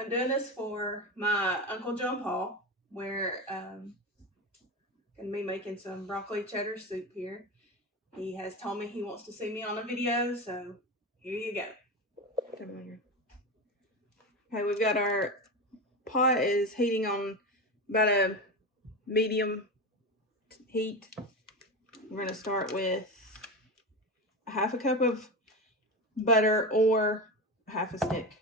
I'm doing this for my Uncle John Paul, where I'm going to be making some broccoli cheddar soup here. He has told me he wants to see me on a video, so here you go. Come on here. Okay, we've got our pot is heating on about a medium heat. We're going to start with a half a cup of butter or half a stick.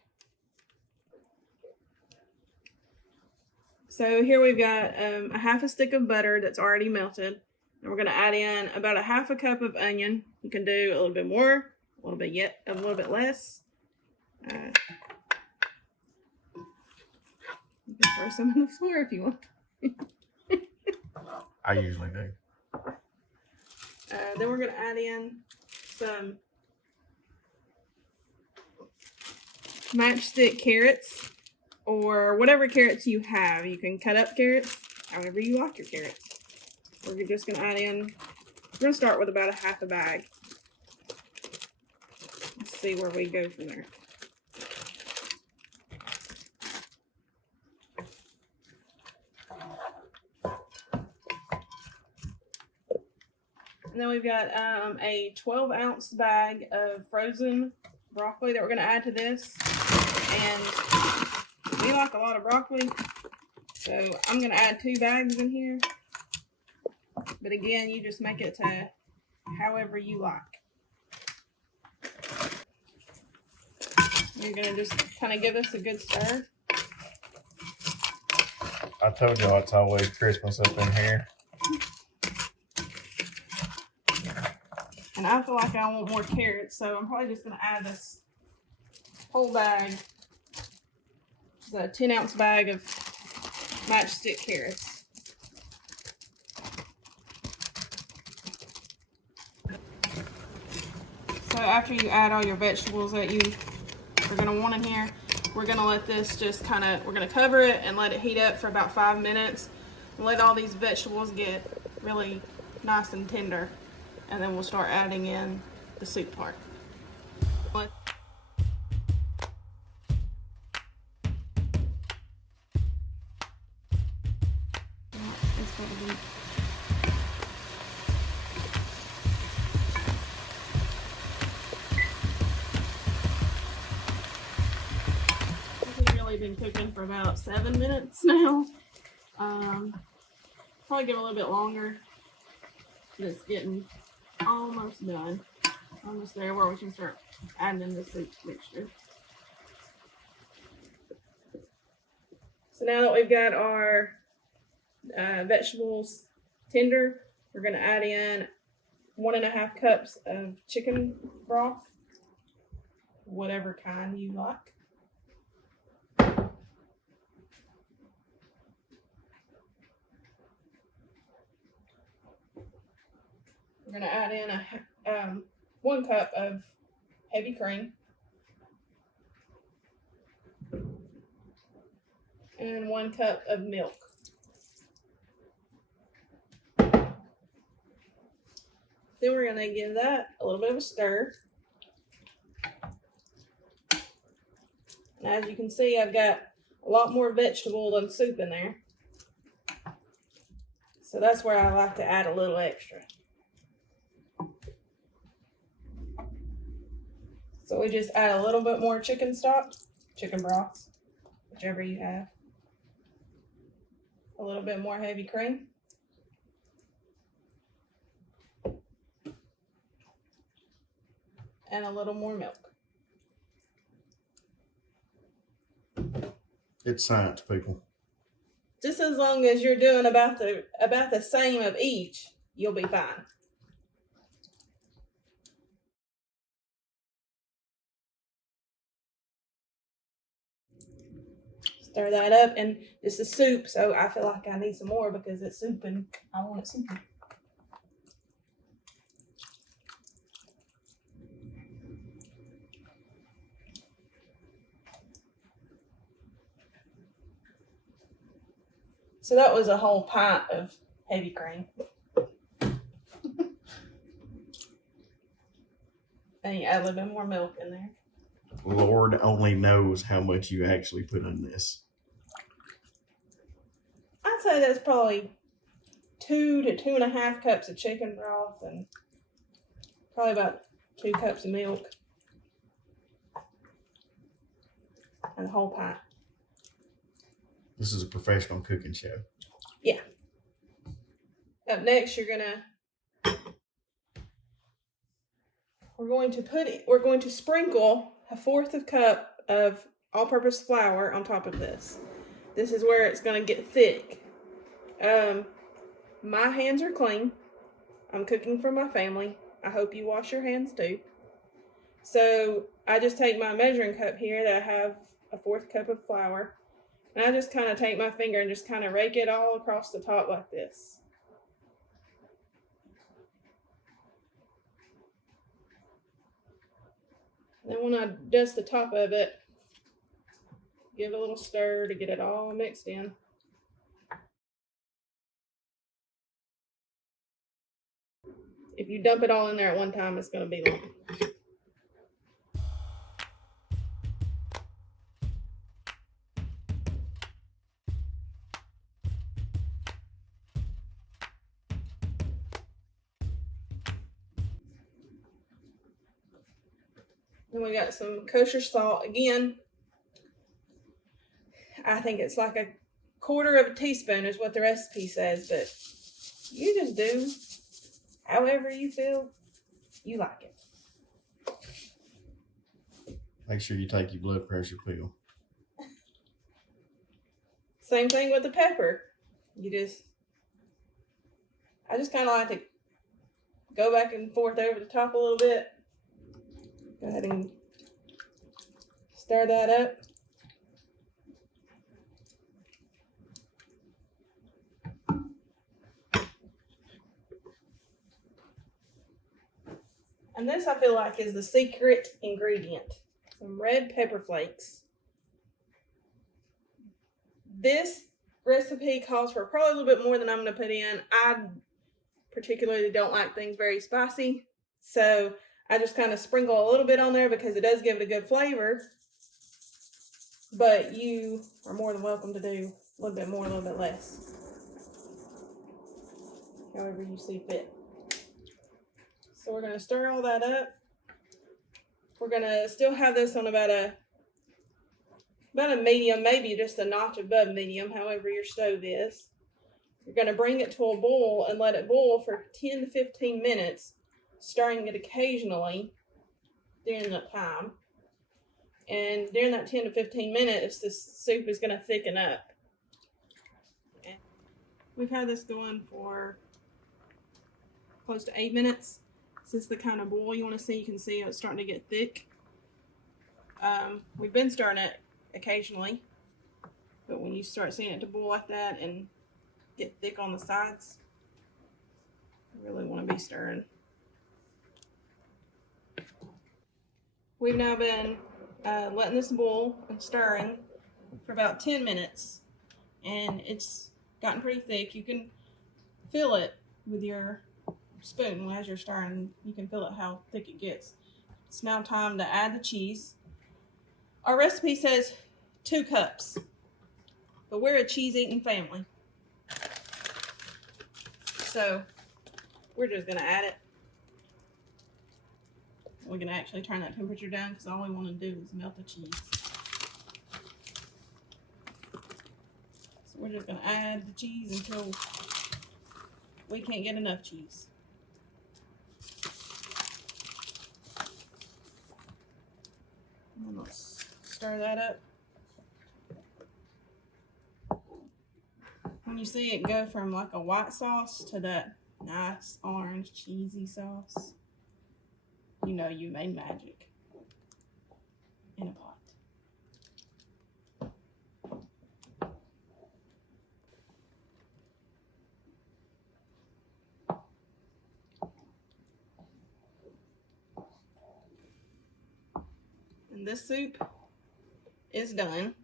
So here we've got a half a stick of butter that's already melted. And we're going to add in about a half a cup of onion. You can do a little bit more, a little bit less. You can throw some on the floor if you want. I usually do. Then we're going to add in some matchstick carrots, or whatever carrots you have. You can cut up carrots however you like your carrots. We're just going to add in, we're going to start with about a half a bag. Let's see where we go from there. And then we've got a 12-ounce bag of frozen broccoli that we're going to add to this. And we like a lot of broccoli, so I'm going to add 2 bags in here. But again, you just make it to however you like. You're going to just kind of give this a good stir. I told y'all it's always Christmas up in here. And I feel like I want more carrots, so I'm probably just going to add this whole bag. It's a 10-ounce bag of matchstick carrots. So after you add all your vegetables that you are going to want in here, we're going to let this just we're going to cover it and let it heat up for about 5 minutes. And let all these vegetables get really nice and tender. And then we'll start adding in the soup part. This has really been cooking for about 7 minutes now. Probably give it a little bit longer. It's getting almost done. Almost there where we can start adding in the soup mixture. So now that we've got our vegetables tender, we're going to add in 1.5 cups of chicken broth, whatever kind you like. We're going to add in 1 cup of heavy cream and 1 cup of milk. Then we're going to give that a little bit of a stir. And as you can see, I've got a lot more vegetable than soup in there. So that's where I like to add a little extra. So we just add a little bit more chicken stock, chicken broth, whichever you have. A little bit more heavy cream. And a little more milk. It's science, people. Just as long as you're doing about the same of each, you'll be fine. Stir that up, and this is soup, so I feel like I need some more because it's soup and I want it soupy. So that was a whole pint of heavy cream. And you add a little bit more milk in there. Lord only knows how much you actually put in this. I'd say that's probably 2 to 2.5 cups of chicken broth and probably about 2 cups of milk and a whole pint. This is a professional cooking show. Yeah. Up next, we're going to sprinkle 1/4 cup of all-purpose flour on top of this. This is where it's going to get thick. My hands are clean. I'm cooking for my family. I hope you wash your hands too. So I just take my measuring cup here that I have 1/4 cup of flour, and I just kind of take my finger and just kind of rake it all across the top like this. Then when I dust the top of it, give it a little stir to get it all mixed in. If you dump it all in there at one time, it's going to be long. Then we got some kosher salt. Again, I think it's like 1/4 teaspoon is what the recipe says, but you just do however you feel you like it. Make sure you take your blood pressure pill. Same thing with the pepper. I just kind of like to go back and forth over the top a little bit. Go ahead and stir that up. And this, I feel like, is the secret ingredient. Some red pepper flakes. This recipe calls for probably a little bit more than I'm going to put in. I particularly don't like things very spicy, so I just kind of sprinkle a little bit on there because it does give it a good flavor. But you are more than welcome to do a little bit more, a little bit less. However you see fit. So we're going to stir all that up. We're going to still have this on about a medium, maybe just a notch above medium, however your stove is. You're going to bring it to a boil and let it boil for 10 to 15 minutes, stirring it occasionally during that time. And during that 10 to 15 minutes, the soup is going to thicken up. And we've had this going for close to 8 minutes. This is the kind of boil you want to see. You can see it's starting to get thick. We've been stirring it occasionally, but when you start seeing it to boil like that and get thick on the sides, you really want to be stirring. We've now been letting this boil and stirring for about 10 minutes, and it's gotten pretty thick. You can feel it with your spoon as you're stirring. You can feel it how thick it gets. It's now time to add the cheese. Our recipe says 2 cups, but we're a cheese-eating family, so we're just going to add it. We're going to actually turn that temperature down because all we want to do is melt the cheese. So we're just going to add the cheese until we can't get enough cheese. And let's stir that up. When you see it go from like a white sauce to that nice orange cheesy sauce, you know you made magic in a pot. And this soup is done.